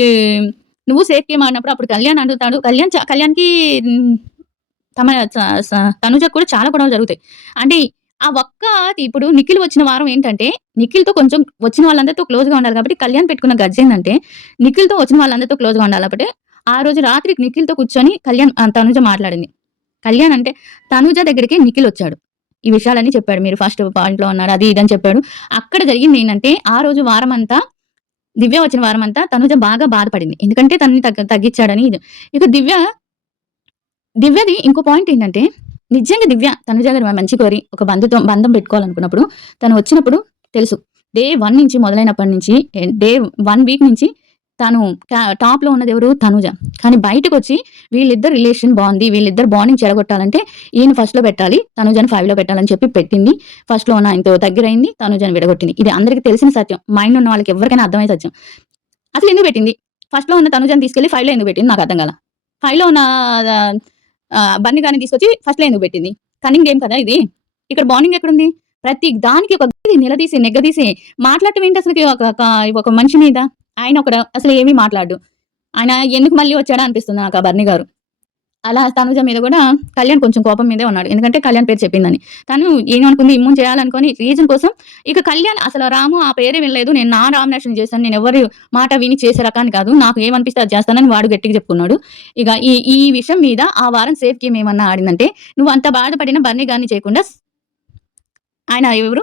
నువ్వు సేఫ్ గేమ్ ఆడినప్పుడు అప్పుడు కళ్యాణ్ అడుగుతాడు. కళ్యాణ్ కళ్యాణ్‌కి తమ తనుజకు కూడా చాలా గొడవలు జరుగుతాయి. అంటే ఆ ఒక్క ఇప్పుడు నిఖిల్ వచ్చిన వారం ఏంటంటే నిఖిల్‌తో కొంచెం వచ్చిన వాళ్ళందరితో క్లోజ్‌గా ఉండాలి కాబట్టి కళ్యాణ్ పెట్టుకున్న గజ్జ ఏంటంటే నిఖిల్‌తో వచ్చిన వాళ్ళందరితో క్లోజ్‌గా ఉండాలి కాబట్టి ఆ రోజు రాత్రి నిఖిల్‌తో కూర్చొని కళ్యాణ్ తనుజ మాట్లాడింది. కళ్యాణ్ అంటే తనుజ దగ్గరికి నిఖిల్ వచ్చాడు. ఈ విషయాలన్నీ చెప్పాడు. మీరు ఫస్ట్ పాయింట్‌లో ఉన్నారు. అది ఇది అని చెప్పాడు. అక్కడ జరిగింది ఏంటంటే ఆ రోజు వారం అంతా దివ్య వచ్చిన వారం అంతా తనుజ బాగా బాధపడింది. ఎందుకంటే తనని తగ్గించాడని తగ్గిచ్చాడని ఇది. ఇక దివ్య దివ్యది ఇంకో పాయింట్ ఏంటంటే నిజంగా దివ్య తనుజ గారు మంచి కోరి ఒక బంధుతో బంధం పెట్టుకోవాలనుకున్నప్పుడు తను వచ్చినప్పుడు తెలుసు. డే వన్ నుంచి మొదలైనప్పటి నుంచి డే వన్ వీక్ నుంచి తను టాప్లో ఉన్నది ఎవరు? తనుజ. కానీ బయటకు వచ్చి వీళ్ళిద్దరు రిలేషన్ బాగుంది వీళ్ళిద్దరు బాండింగ్ చెడగొట్టాలంటే ఈయన ఫస్ట్లో పెట్టాలి తనుజని ఫైవ్లో పెట్టాలని చెప్పి పెట్టింది. ఫస్ట్లో ఉన్న ఆయనతో దగ్గరైంది తనుజని విడగొట్టింది. ఇది అందరికి తెలిసిన సత్యం. మైండ్ ఉన్న వాళ్ళకి ఎవరికైనా అర్థమై సత్యం. అసలు ఎందుకు పెట్టింది? ఫస్ట్లో ఉన్న తనుజని తీసుకెళ్ళి ఫైవ్లో ఎందుకు పెట్టింది? నాకు అర్థం కాల. ఫైవ్లో ఉన్న బన్నీ గాని తీసుకొచ్చి ఫస్ట్ లైన్ పెట్టింది. కనింగ్ గేమ్ కదా ఇది. ఇక్కడ బాండింగ్ ఎక్కడుంది? ప్రతి దానికి ఒక నిలదీసి నెగ్గదీసి మాట్లాడటం ఏంటి అసలు ఒక ఒక మనిషి మీద? ఆయన ఒక అసలు ఏమీ మాట్లాడు ఆయన ఎందుకు మళ్ళీ వచ్చాడా అనిపిస్తుంది నాకు ఆ బర్ని గారు. అలా తనుజ మీద కూడా కళ్యాణ్ కొంచెం కోపం మీదే ఉన్నాడు. ఎందుకంటే కళ్యాణ్ పేరు చెప్పిందని. తను ఏమనుకుంది ఇమ్మూన్ చేయాలనుకుని రీజన్ కోసం ఇక కళ్యాణ్ అసలు రాము ఆ పేరే వినలేదు. నేను నా రామనాశనం చేశాను. నేను ఎవరి మాట విని చేసే రకాన్ని కాదు. నాకు ఏమనిపిస్తే అది చేస్తానని వాడు గట్టిగా చెప్పుకున్నాడు. ఇక ఈ ఈ విషయం మీద ఆ వారం సేఫ్ గేమ్ ఏమన్నా ఆడిందంటే నువ్వు అంత బాధపడిన బర్నీ గారిని చేయకుండా ఆయన ఎవరు?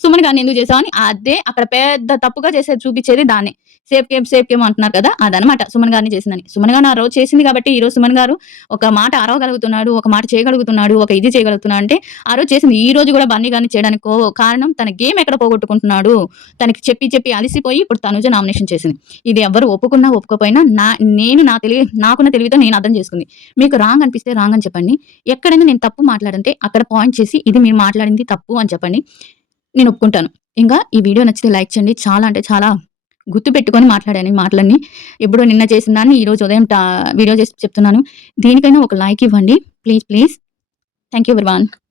సుమన్ గారిని ఎందుకు చేసావని అని అదే అక్కడ పెద్ద తప్పుగా చేసేది చూపించేది దాన్ని. సేఫ్ కేమ్ సేఫ్ కేమ్ అంటున్నారు కదా అదనమాట సుమన్ గారిని చేసిందని. సుమన్ గారు ఆ రోజు చేసింది కాబట్టి ఈ రోజు సుమన్ గారు ఒక మాట అరవగలుగుతున్నాడు ఒక మాట చేయగలుగుతున్నాడు ఒక ఇది చేయగలుగుతున్నాడు అంటే ఆ రోజు చేసింది. ఈ రోజు కూడా బన్నీ గారిని చేయడానికి కో- కారణం తన గేమ్ ఎక్కడ పోగొట్టుకుంటున్నాడు తనకి చెప్పి చెప్పి అలసిపోయి ఇప్పుడు తనుజ నామినేషన్ చేసింది. ఇది ఎవరు ఒప్పుకున్నా ఒప్పుకోపోయినా నా నేను నా తెలివి నాకున్న తెలివితో నేను అర్థం చేసుకుంది. మీకు రాంగ్ అనిపిస్తే రాంగ్ అని చెప్పండి. ఎక్కడైనా నేను తప్పు మాట్లాడంటే అక్కడ పాయింట్ చేసి ఇది మీరు మాట్లాడింది తప్పు అని చెప్పండి. నేను ఒప్పుకుంటాను. ఇంకా ఈ వీడియో నచ్చితే లైక్ చేయండి. చాలా అంటే చాలా గుర్తు పెట్టుకొని మాట్లాడాను ఈ మాటలన్నీ. ఎప్పుడో నిన్న చేసిన దాన్ని ఈరోజు ఉదయం టా- వీడియో చేసి చెప్తున్నాను. దీనికైనా ఒక లైక్ ఇవ్వండి. Please please. Thank you one